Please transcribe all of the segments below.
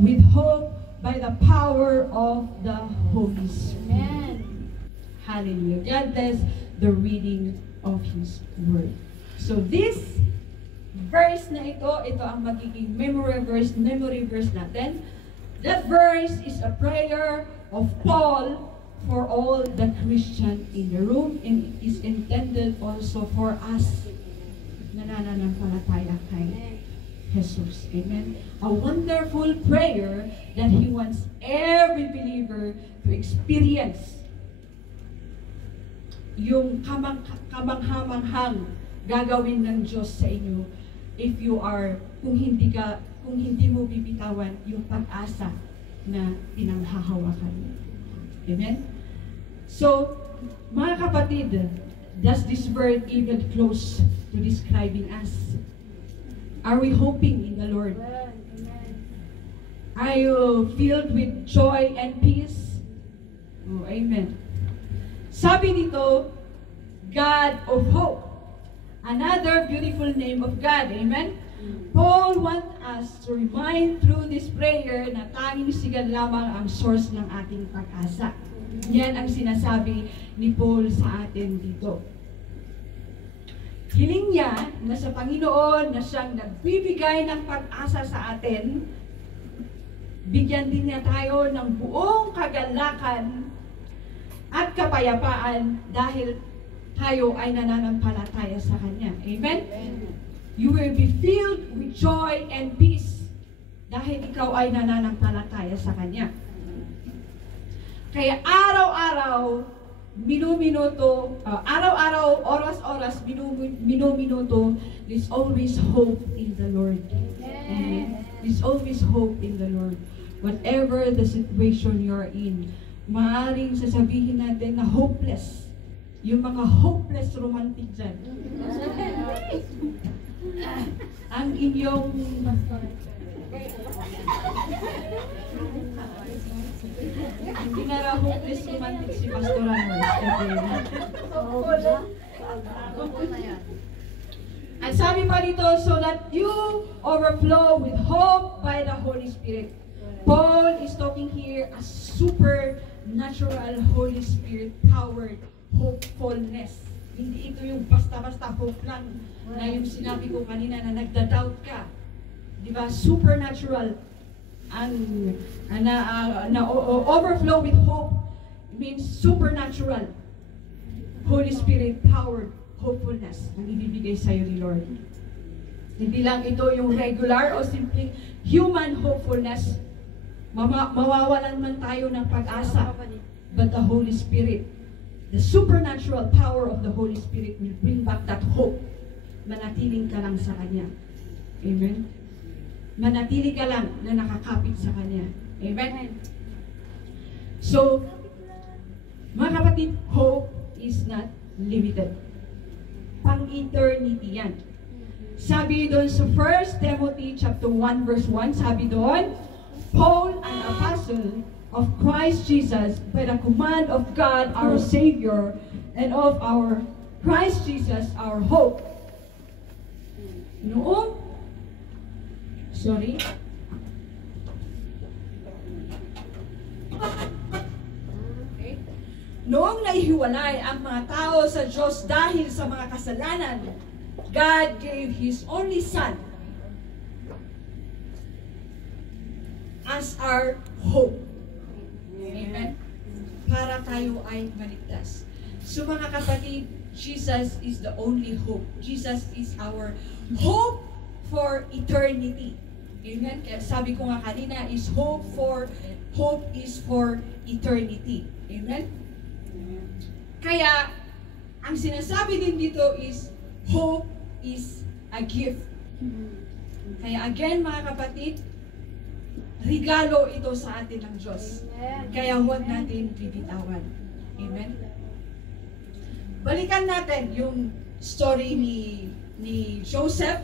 with hope by the power of the Holy Spirit. Amen. Hallelujah. God bless the reading of His Word. So this verse na ito ang magiging memory verse natin. That verse is a prayer of Paul for all the Christian in the room, and is intended also for us na nananampalataya kay Jesus. Amen. A wonderful prayer that He wants every believer to experience. Yung kamanghamanghang gagawin ng Diyos sa inyo kung hindi mo bibitawan yung pag-asa na pinanghahawakan mo. Amen? So, mga kapatid, does this word even close to describing us? Are we hoping in the Lord? Amen. Are you filled with joy and peace? Oh, amen. Sabi dito, God of hope. Another beautiful name of God. Amen? Paul wants us to remind through this prayer na tanging siya lamang ang source ng ating pag-asa. Yan ang sinasabi ni Paul sa atin dito. Hiling niya na sa Panginoon na siyang nagbibigay ng pag-asa sa atin, bigyan din niya tayo ng buong kagalakan at kapayapaan dahil tayo ay nananampalataya sa Kanya. Amen? You will be filled with joy and peace dahil ikaw ay nananampalataya sa Kanya. Kaya araw-araw, araw-araw, oras-oras, minuminuto, there's always hope in the Lord. Amen. There's always hope in the Lord. Whatever the situation you're in, maaaring sasabihin natin na hopeless. Yung mga hopeless romantic dyan. Ang inyong hindi na raw hopeless romantic si Pastor Ramos. At sabi pa dito, so that you overflow with hope by the Holy Spirit. Paul is talking here a supernatural Holy Spirit powered hopefulness. Hindi ito yung basta-basta hope lang na yung sinabi ko kanina na nagda-doubt ka. Diba? Supernatural. Overflow with hope means supernatural Holy Spirit powered hopefulness ang ibibigay sa'yo ni Lord. Hindi lang ito yung regular o simpleng human hopefulness. Mawawalan man tayo ng pag-asa, but the Holy Spirit, the supernatural power of the Holy Spirit will bring back that hope. Manatiling ka lang sa Kanya. Amen? Manatili ka lang na nakakapit sa Kanya. Amen? So, mga kapatid, hope is not limited. Pang-eternity yan. Sabi doon sa 1 Timothy chapter 1 verse 1, sabi doon, Paul, an apostle of Christ Jesus, by the command of God our Savior, and of our Christ Jesus our hope. Noong naihiwalay ang mga tao sa Diyos dahil sa mga kasalanan, God gave His only Son as our hope. Amen? Para tayo ay maligtas. So mga kapatid, Jesus is the only hope. Jesus is our hope for eternity. Amen? Kaya sabi ko nga kanina is hope is for eternity. Amen? Kaya, ang sinasabi din dito is hope is a gift. Kaya again mga kapatid, regalo ito sa atin ng Diyos. Kaya huwag natin bibitawan. Amen? Balikan natin yung story ni Joseph.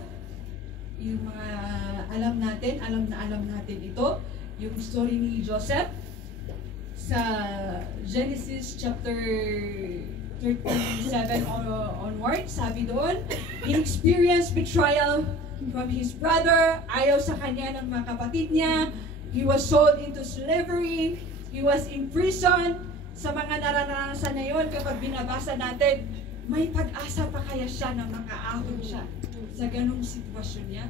Yung mga alam natin ito. Yung story ni Joseph sa Genesis chapter 37 onward. Sabi doon, he experienced betrayal from his brother. Ayaw sa kanya ng mga kapatid niya. He was sold into slavery. He was imprisoned. Sa mga naranasan na yun, kapag binabasa natin, may pag-asa pa kaya siya na makaahon siya sa ganung sitwasyon niya?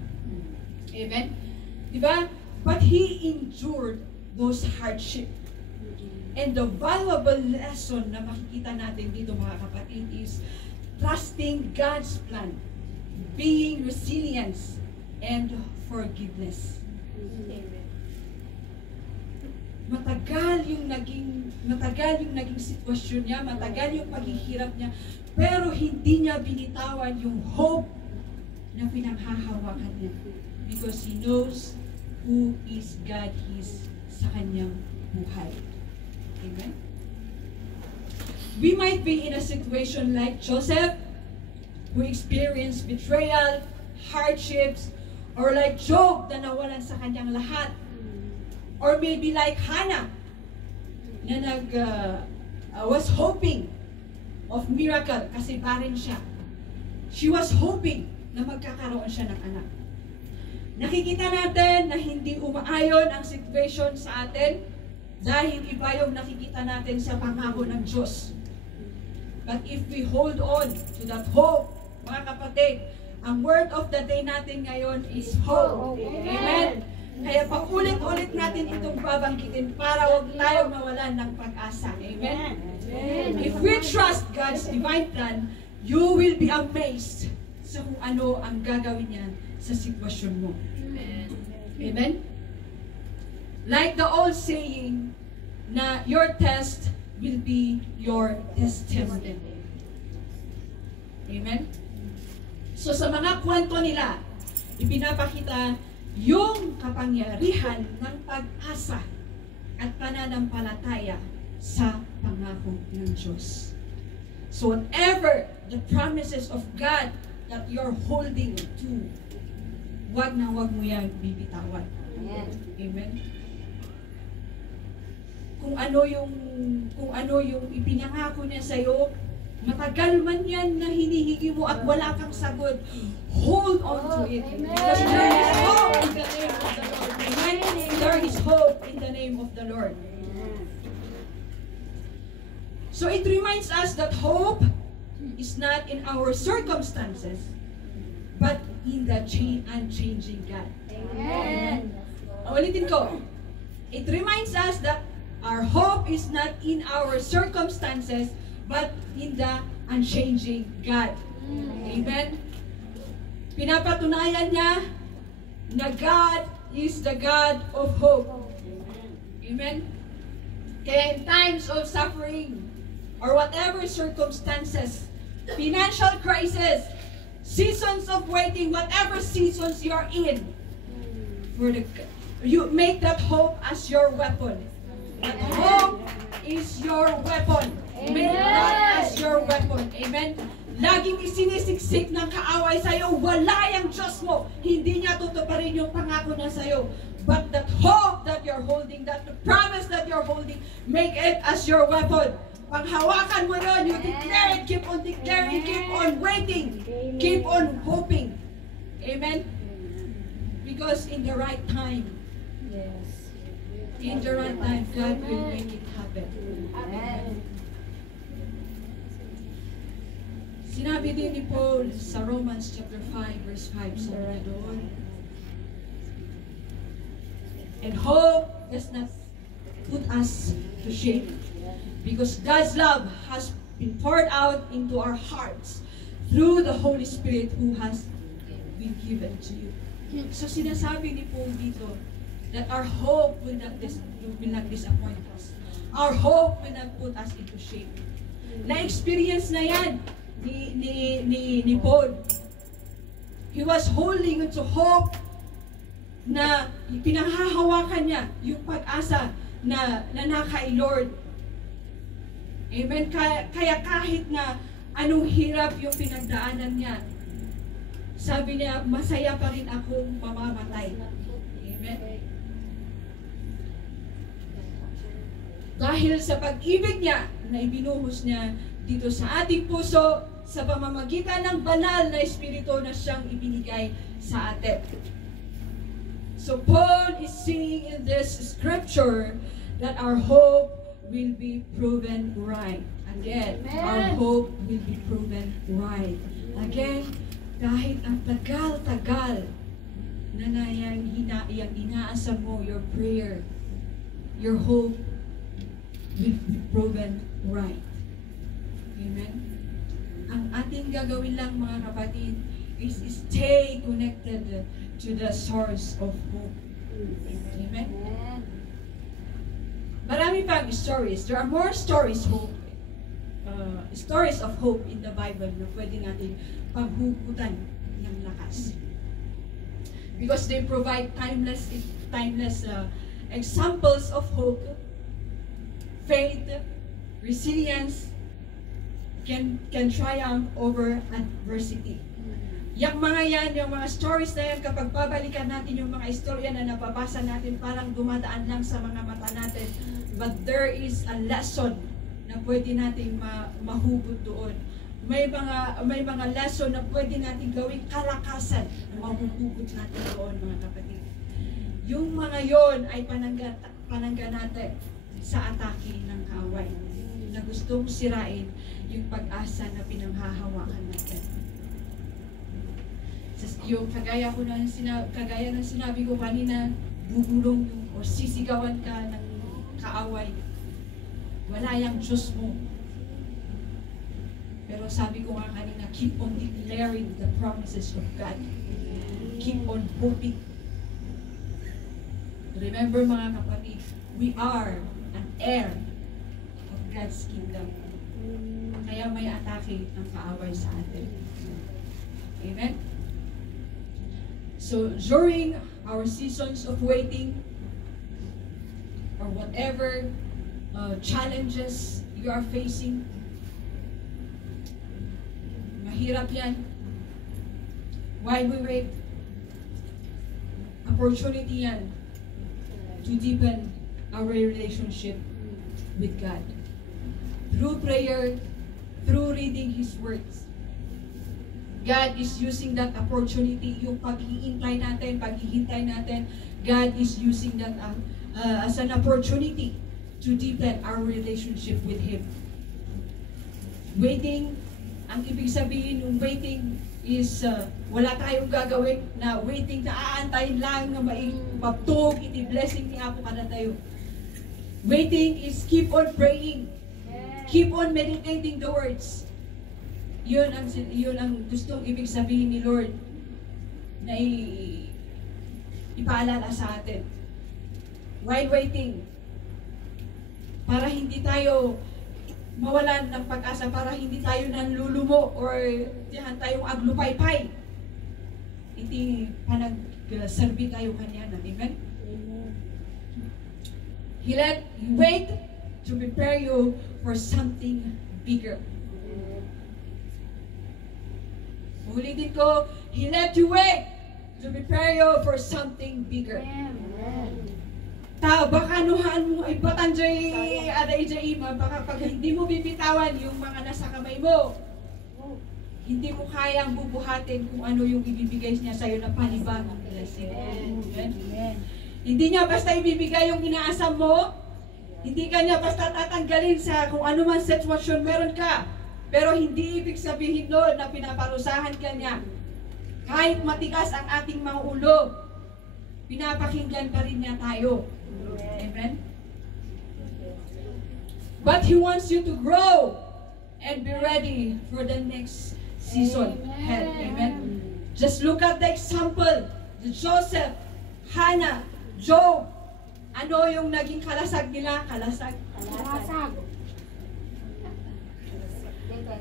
Amen? Diba? But he endured those hardships. And the valuable lesson na makikita natin dito, mga kapatid, is trusting God's plan, being resilience, and forgiveness. Matagal yung naging sitwasyon niya, matagal yung paghihirap niya, pero hindi niya binitawan yung hope na pinanghahawakan niya. Because he knows who is God is sa kanyang buhay. Amen? We might be in a situation like Joseph, who experienced betrayal, hardships, or like Job na nawalan sa kanyang lahat. Or maybe like Hannah, na was hoping of miracle kasi barren siya. She was hoping na magkakaroon siya ng anak. Nakikita natin na hindi umaayon ang situation sa atin dahil iba yung nakikita natin sa pangako ng Diyos. But if we hold on to that hope, mga kapatid, ang word of the day natin ngayon is hope. Amen? Kaya paulit-ulit natin itong babanggitin para huwag tayong mawalan ng pag-asa. Amen? If we trust God's divine plan, you will be amazed sa kung ano ang gagawin niya sa sitwasyon mo. Amen? Like the old saying, na your test will be your testimony. Amen? So sa mga kwento nila, ipinapakita yung kapangyarihan ng pag-asa at pananampalataya sa pangako ng Diyos. So whatever the promises of God that you're holding to, wag mo yan bibitawan. Amen? Kung ano yung ipinangako niya sa iyo, matagal man yan na hinihingi mo at wala kang sagot, hold on to it. Because there is hope in the name of the Lord. Amen? There is hope in the name of the Lord. So it reminds us that hope is not in our circumstances, but in the unchanging God. Amen. Ulitin ko. It reminds us that our hope is not in our circumstances, but in the unchanging God. Amen? Pinapatunayan niya na God is the God of hope. Amen? Kaya in times of suffering, or whatever circumstances, financial crisis, seasons of waiting, whatever seasons you're in, you make that hope as your weapon. That hope is your weapon. Make that as your weapon. Amen? Laging isinisiksik ng kaaway sa'yo, wala yung Diyos mo. Hindi niya tutuparin yung pangako na sa'yo. But that hope that you're holding, that promise that you're holding, make it as your weapon. Paghawakan mo yun, you declare it, keep on declaring, keep on waiting, keep on hoping. Amen? Because in the right time, in the right time, God will make it happen. Amen. Sinabi din ni Paul sa Romans chapter 5, verse 5, sabi doon, and hope does not put us to shame, because God's love has been poured out into our hearts through the Holy Spirit who has been given to you. So sinasabi ni Paul dito that our hope will not disappoint us. Our hope will not put us into shame. Na-experience na yan ni Paul. He was holding to hope na pinanghahawakan niya yung pag-asa na naka Lord. Amen? Kaya kahit na anong hirap yung pinagdaanan niya, sabi niya, masaya pa rin akong mamamatay. Amen? Dahil sa pag-ibig niya na ibinuhos niya dito sa ating puso, sa pamamagitan ng banal na espiritu na siyang ibinigay sa atin. So Paul is saying in this scripture that our hope will be proven right. Again, our hope will be proven right. Again, kahit ang tagal-tagal na yung inaasa mo, your prayer, your hope will be proven right. Amen? Ang ating gagawin lang, mga kapatid, is stay connected to the source of hope. Amen? Marami pang stories. There are more stories of hope in the Bible na pwede natin paghugutan ng lakas. Because they provide timeless examples of hope, faith, resilience, can triumph over adversity. Yung mga stories na yan, kapag babalikan natin yung mga istorya na nababasa natin, parang dumadaan lang sa mga mata natin. But there is a lesson na pwede natin mahugot doon. May mga lesson na pwede natin gawing kalakasan na mahuhugot natin doon, mga kapatid. Yung mga yon ay panangga natin sa atake ng kaaway na gustong sirain yung pag-asa na pinanghahawakan natin. Yung kagaya ng sinabi ko kanina, bubulong o sisigawan ka ng kaaway. Wala yung Diyos mo. Pero sabi ko nga kanina, keep on declaring the promises of God. Keep on hoping. Remember, mga kapatid, we are an heir of God's kingdom. Kaya may atake ang kaaway sa atin. Amen? So, during our seasons of waiting, or whatever challenges you are facing, mahirap yan. While we wait, opportunity yan to deepen our relationship with God. Through prayer, through reading His words, God is using that opportunity, yung paghihintay natin, God is using that as an opportunity to deepen our relationship with Him. Waiting, ang ibig sabihin ng waiting is wala tayong gagawin na waiting na aantayin lang na mabtog, iti-blessing ni Apo kada tayo. Waiting is keep on praying. Keep on meditating the words. Yun ang gustong ibig sabihin ni Lord na ipaalala sa atin. While waiting, para hindi tayo mawalan ng pag-asa, para hindi tayo nanlulumo or diyan tayong aglupay-pay. Iti panag-serve tayo kanya na. Amen? He wait to prepare you for something bigger. Ulitin ko, He let you wait to prepare you for something bigger. Baka anuhan mo ay batanjay aday baka pag hindi mo bibitawan yung mga nasa kamay mo, hindi mo kayang bubuhatin kung ano yung ibibigay niya sa'yo na panibagong blessing. Hindi niya basta ibibigay yung inaasam mo, hindi ka niya basta tatanggalin sa kung ano man sitwasyon meron ka. Pero hindi ibig sabihin doon na pinaparusahan ka niya. Kahit matigas ang ating mga ulo, pinapakinggan pa rin niya tayo. Amen? But He wants you to grow and be ready for the next season ahead. Amen? Just look at the example, the Joseph, Hannah, Job. Ano yung naging kalasag nila? Kalasag.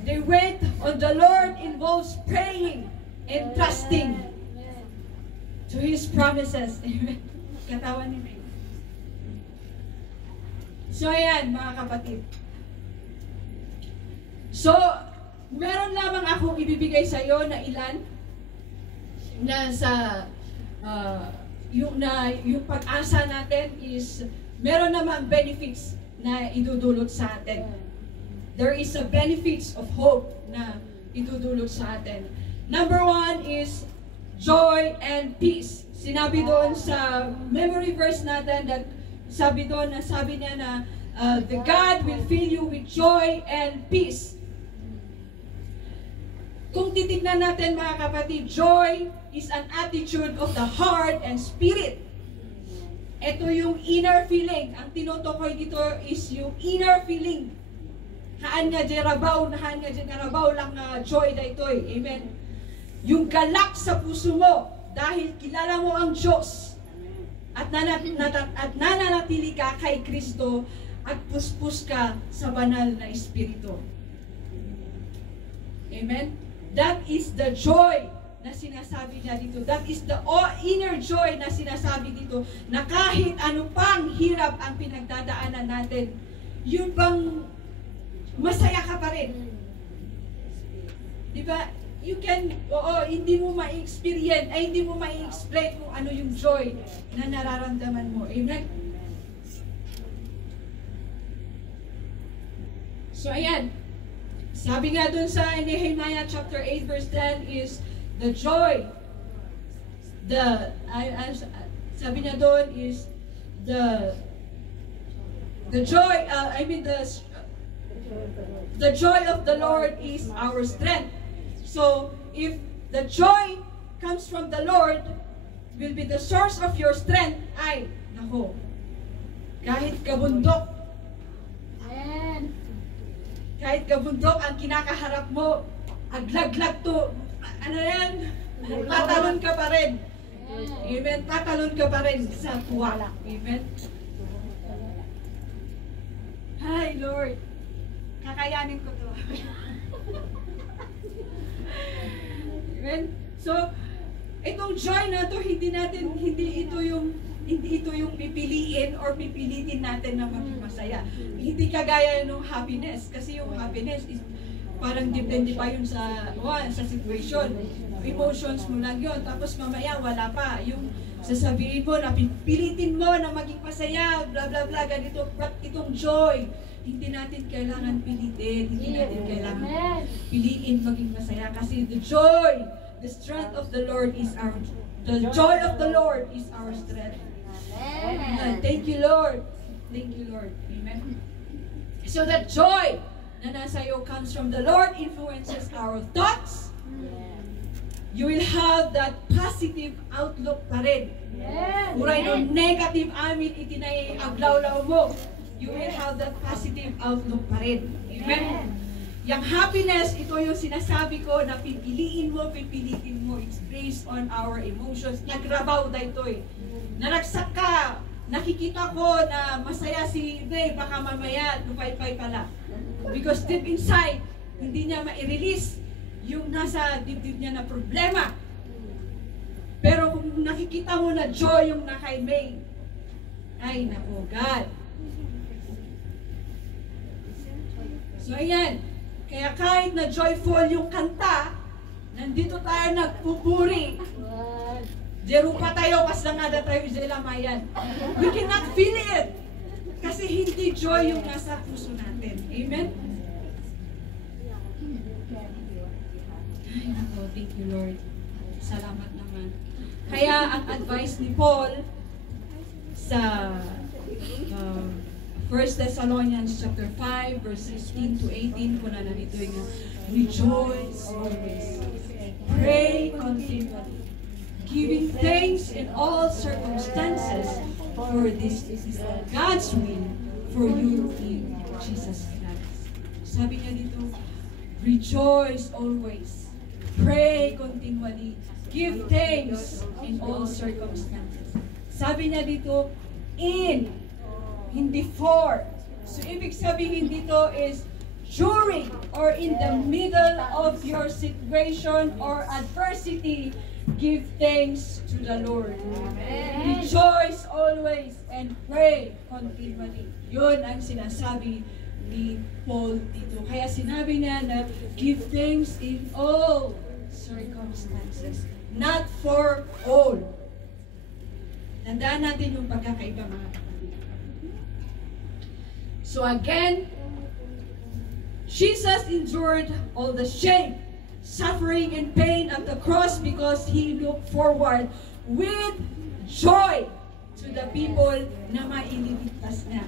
They wait on the Lord involves praying and trusting to His promises. Amen. Katawan ni May. So ayan, mga kapatid. So, meron lamang akong ibibigay sa iyo na ilan na sa yung pag-asa natin is meron namang benefits na idudulot sa atin. There is a benefits of hope na idudulot sa atin. Number 1 is joy and peace. Sinabi doon sa memory verse natin that sabi niya na the God will fill you with joy and peace. Kung titignan natin mga kapatid, joy is an attitude of the heart and spirit. Ito yung inner feeling. Ang tinutukoy dito is yung inner feeling. Haan nga jerabaw lang na joy na ito'y. Amen. Yung galak sa puso mo dahil kilala mo ang Diyos at nananatili ka kay Kristo at puspos ka sa banal na Espiritu. Amen? That is the joy na sinasabi niya dito. That is the inner joy na sinasabi dito, na kahit ano pang hirap ang pinagdadaanan natin, yun bang masaya ka pa rin. Diba? You can, hindi mo ma-experience, hindi mo ma-explain kung ano yung joy na nararamdaman mo. Amen? So, ayan. Sabi nga dun sa Nehemiah chapter 8 verse 10 is the joy. Sabi niya doon is the joy, the joy of the Lord is our strength. So, if the joy comes from the Lord, will be the source of your strength, ay, nako, kahit kabundok, kahit kabundok ang kinakaharap mo, aglaglag to, ano yan, tatalon ka pa rin. Amen. Tatalon ka pa rin sa tuwa. Amen. Hi, Lord. Kakayanin ko to. Amen. So, itong joy na to, hindi ito yung pipiliin or pipilitin natin na maging masaya. Hindi kagaya ng happiness. Kasi yung happiness is parang depende pa yun sa situation. Emotions mo lang yun. Tapos mamaya wala pa. Yung sasabihin mo na pipilitin mo na maging masaya, bla bla bla, ganito. But itong joy, hindi natin kailangan pilitin. Hindi natin kailangan piliin maging masaya. Kasi the joy, the strength of the Lord is our strength. Amen. Thank you, Lord. Thank you, Lord. Amen. So that joy na nasa iyo comes from the Lord, influences our thoughts. You will have that positive outlook pa rin. Uray no negative amin itinay aglawlaw mo. You will have that positive outlook pa rin. Amen. Yung happiness, ito yung sinasabi ko na pipiliin mo, pipilitin mo. It's based on our emotions. Nagrabaw na ito eh. Naragsak ka. Nakikita ko na masaya si Ray, baka mamaya lupay-pay pala. Because deep inside, hindi niya ma-release yung nasa dibdib niya na problema. Pero kung nakikita mo na joy yung na kay May, ay nako, God. So ayan. Kaya kahit na joyful yung kanta, nandito tayo nagpupuri. Jero pa tayo, pas lang ada tayo mayan. We cannot feel it. Kasi hindi joy yung nasa puso natin. Amen? Ay, nako, thank you, Lord. Salamat naman. Kaya ang advice ni Paul sa 1 Thessalonians chapter 5, verse 16 to 18, kung na nandito yung rejoice always, pray continually, giving thanks in all circumstances, for this is God's will for you in Jesus Christ. Sabi niya dito, rejoice always, pray continually, give thanks in all circumstances. Sabi niya dito, hindi for. So, ibig sabihin dito is during or in the middle of your situation or adversity, give thanks to the Lord. Amen. Rejoice always and pray continually. Yun ang sinasabi ni Paul dito. Kaya sinabi niya na give thanks in all circumstances, not for all. Tandaan natin yung pagkakaiba, mga kapatid. So again, Jesus endured all the shame, suffering, and pain of the cross because He looked forward with joy to the people na maililigtas na.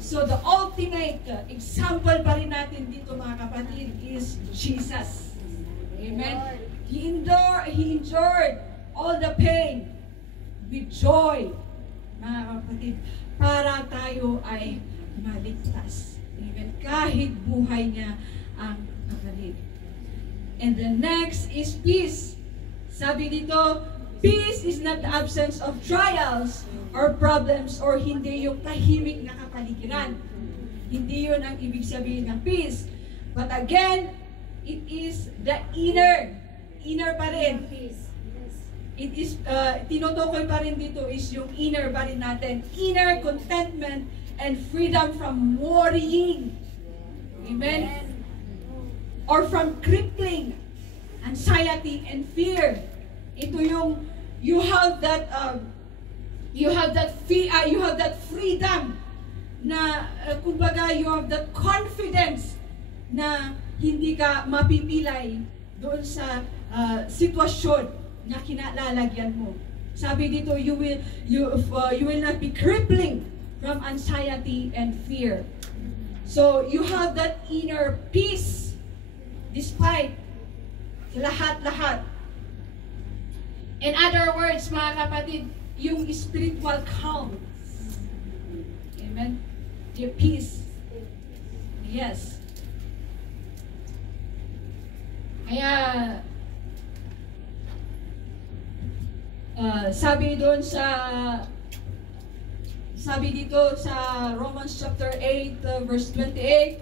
So the ultimate example pa rin natin dito mga kapatid is Jesus. Amen? He endured all the pain with joy, mga kapatid, para tayo ay maligtas. Amen? Kahit buhay niya ang kapatid. And the next is peace. Sabi dito, peace is not the absence of trials or problems or hindi yung tahimik na kapaligiran. Hindi yun ang ibig sabihin ng peace. But again, it is the inner pa rin. It is, tinutukoy pa rin dito is yung inner pa rin natin. Inner contentment and freedom from worrying. Amen? Or from crippling anxiety and fear. Ito yung you have that freedom na kumbaga you have that confidence na hindi ka mapipilay doon sa sitwasyon na kinalalagyan mo. Sabi dito, you will not be crippling from anxiety and fear. So you have that inner peace despite lahat-lahat. In other words, mga kapatid, yung spiritual calm. Amen? Your peace. Yes. Kaya, sabi dito sa Romans chapter 8, verse 28,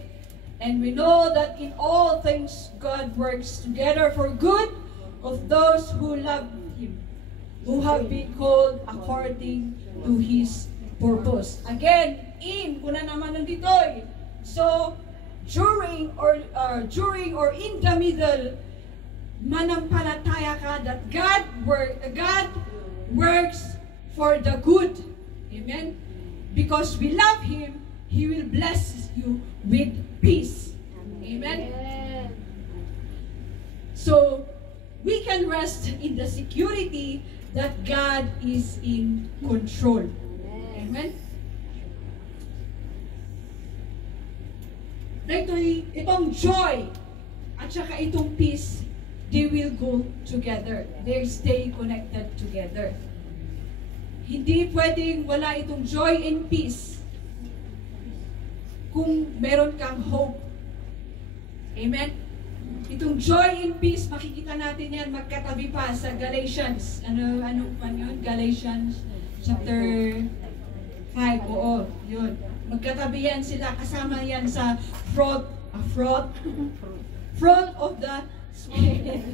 and we know that in all things God works together for good of those who love Him, who have been called according to His purpose. Again, kuna naman nandito eh. So, during or in the middle, manampalataya ka that God works for the good. Amen? Because we love Him, He will bless you with peace. Amen? So, we can rest in the security that God is in control. Amen? Itong joy at saka itong peace, they will go together. They stay connected together. Hindi pwedeng wala itong joy and peace kung meron kang hope. Amen? Itong joy and peace, makikita natin yan magkatabi pa sa Galatians. Ano pa yun? Galatians chapter 5. Oo, yun. Magkatabi yan sila. Kasama yan sa fruit of the Spirit.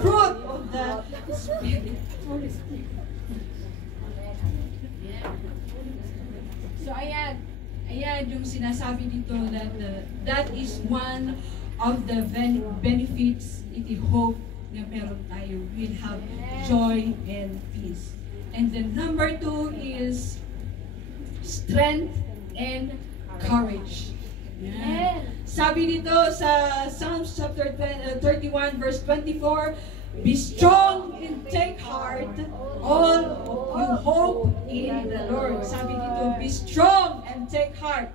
Fruit of the Spirit. So ayan yung sinasabi dito that that is one of the benefits, iti hope na meron tayo. We'll have joy and peace. And then number 2 is strength and courage. Yeah. Sabi dito sa Psalms chapter 31 verse 24, be strong and take heart, all of you hope in the Lord. Sabi dito, be strong and take heart.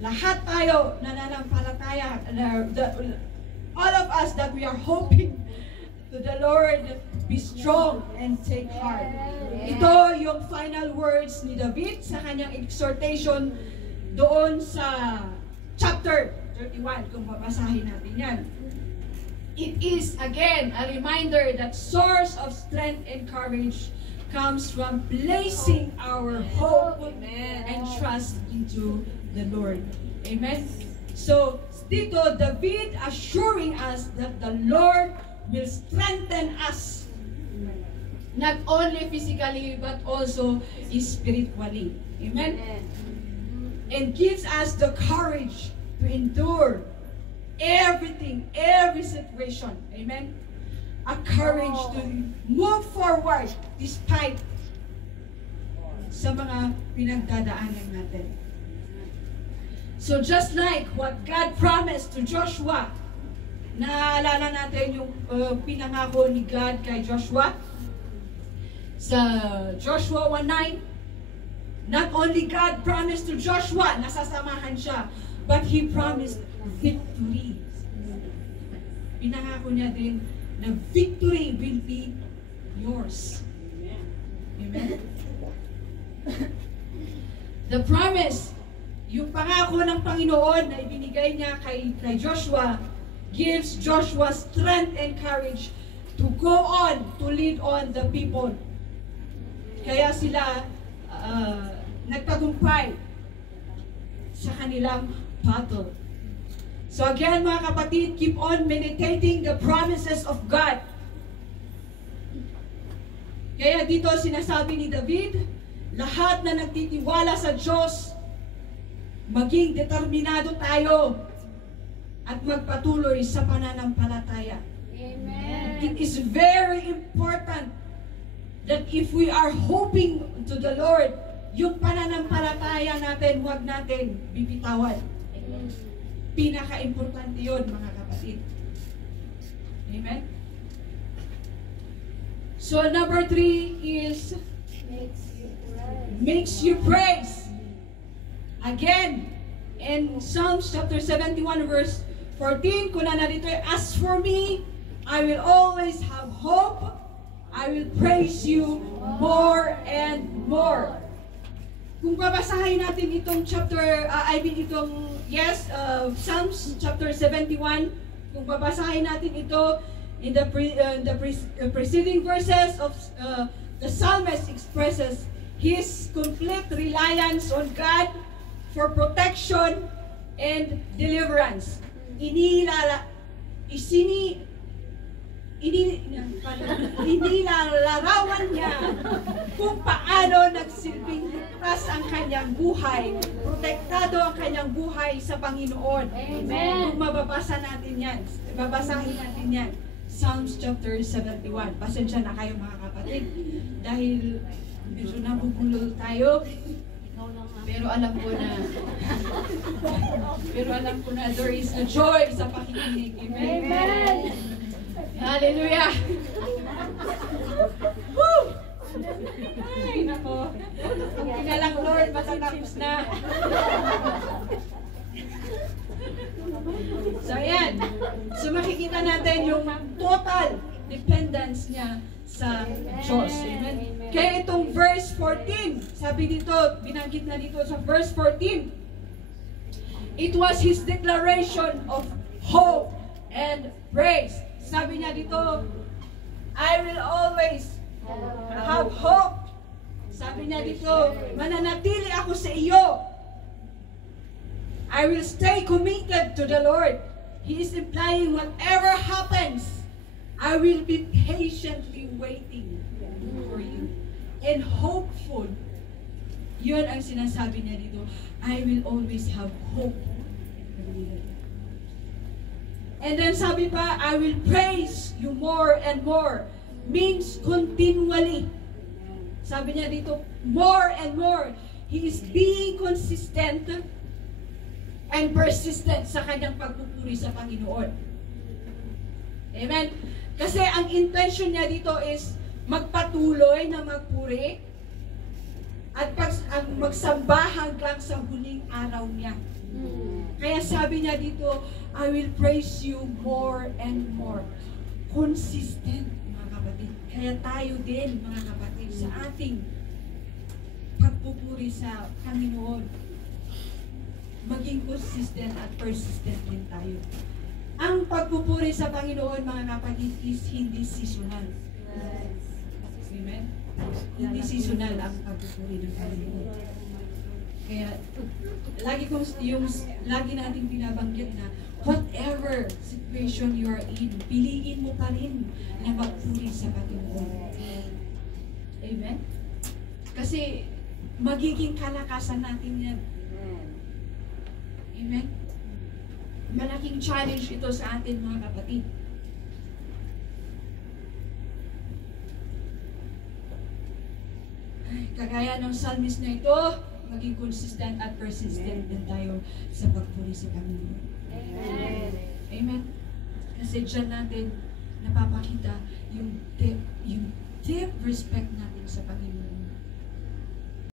Lahat tayo nananampalataya, all of us that we are hoping to the Lord, be strong and take heart. Ito yung final words ni David sa kanyang exhortation doon sa chapter 31, kung babasahin natin yan. It is, again, a reminder that source of strength and courage comes from placing our hope and trust into the Lord. Amen? So, dito, David assuring us that the Lord will strengthen us, not only physically, but also spiritually. Amen? And gives us the courage to endure everything, every situation. Amen? A courage to move forward despite sa mga pinagdadaanan natin. So just like what God promised to Joshua, Naaalala natin yung pinangako ni God kay Joshua. Sa Joshua 1:9, not only God promised to Joshua, nasasamahan siya, but He promised victory. Pinangako niya din na victory will be yours. Amen? The promise, yung pangako ng Panginoon na ibinigay niya kay Joshua, gives Joshua strength and courage to go on, to lead on the people. Kaya sila nagtagumpay sa kanilang battle. So again, mga kapatid, keep on meditating the promises of God. Kaya dito sinasabi ni David, lahat na nagtitiwala sa Diyos, maging determinado tayo at magpatuloy sa pananampalataya. Amen. It is very important that if we are hoping to the Lord, yung pananampalataya natin, huwag natin bibitawan. Pinaka-importante yun, mga kapatid. Amen? So, number 3 is makes you praise. Again, in Psalms chapter 71, verse 14, kuna na dito, as for me, I will always have hope. I will praise you more and more. Kung babasahin natin itong chapter, Psalms chapter 71, kung babasahin natin ito, in the preceding verses of the psalmist expresses his complete reliance on God for protection and deliverance. Inilalarawan niya kung paano nagsilbing ligtas ang kanyang buhay, protektado ang kanyang buhay sa Panginoon. Amen. Kung mababasa natin yan, babasahin natin yan, Psalms chapter 71. Pasensya na kayo mga kapatid, dahil medyo nabubulol tayo, pero alam ko na there is a joy sa pakikinig. Amen. Amen. Hallelujah! Woo! Ay, nako. Kung lang, Lord, matatapos na. So, ayan. So, makikita natin yung total dependence niya sa Diyos. Amen? Kaya itong verse 14, sabi dito, binanggit na dito sa verse 14, it was His declaration of hope and praise. Sabi niya dito, I will always have hope. Sabi niya dito, mananatili ako sa iyo. I will stay committed to the Lord. He is implying whatever happens, I will be patiently waiting for you. And hopeful. Yun ang sinasabi niya dito, I will always have hope. And then sabi pa, I will praise you more and more. Means continually. Sabi niya dito, more and more. He is being consistent and persistent sa kanyang pagpupuri sa Panginoon. Amen? Kasi ang intention niya dito is magpatuloy na magpuri at magsamba hanggang sa huling araw niya. Kaya sabi niya dito, I will praise you more and more. Consistent, mga kapatid. Kaya tayo din, mga kapatid, sa ating pagpupuri sa Panginoon, maging consistent at persistent din tayo. Ang pagpupuri sa Panginoon, mga kapatid, is hindi seasonal. Amen? Hindi seasonal ang pagpupuri ng Panginoon. Kaya, lagi nating binabanggit na whatever situation you are in, piliin mo pa rin na magpuri sa Panginoon. Amen? Kasi, magiging kalakasan natin yan. Amen? Malaking challenge ito sa atin, mga kapatid. Kagaya ng psalmist na ito, maging consistent at persistent din tayo sa pagpuri sa Panginoon. Amen. Amen. Kasi dyan natin napapakita yung deep respect natin sa Panginoon.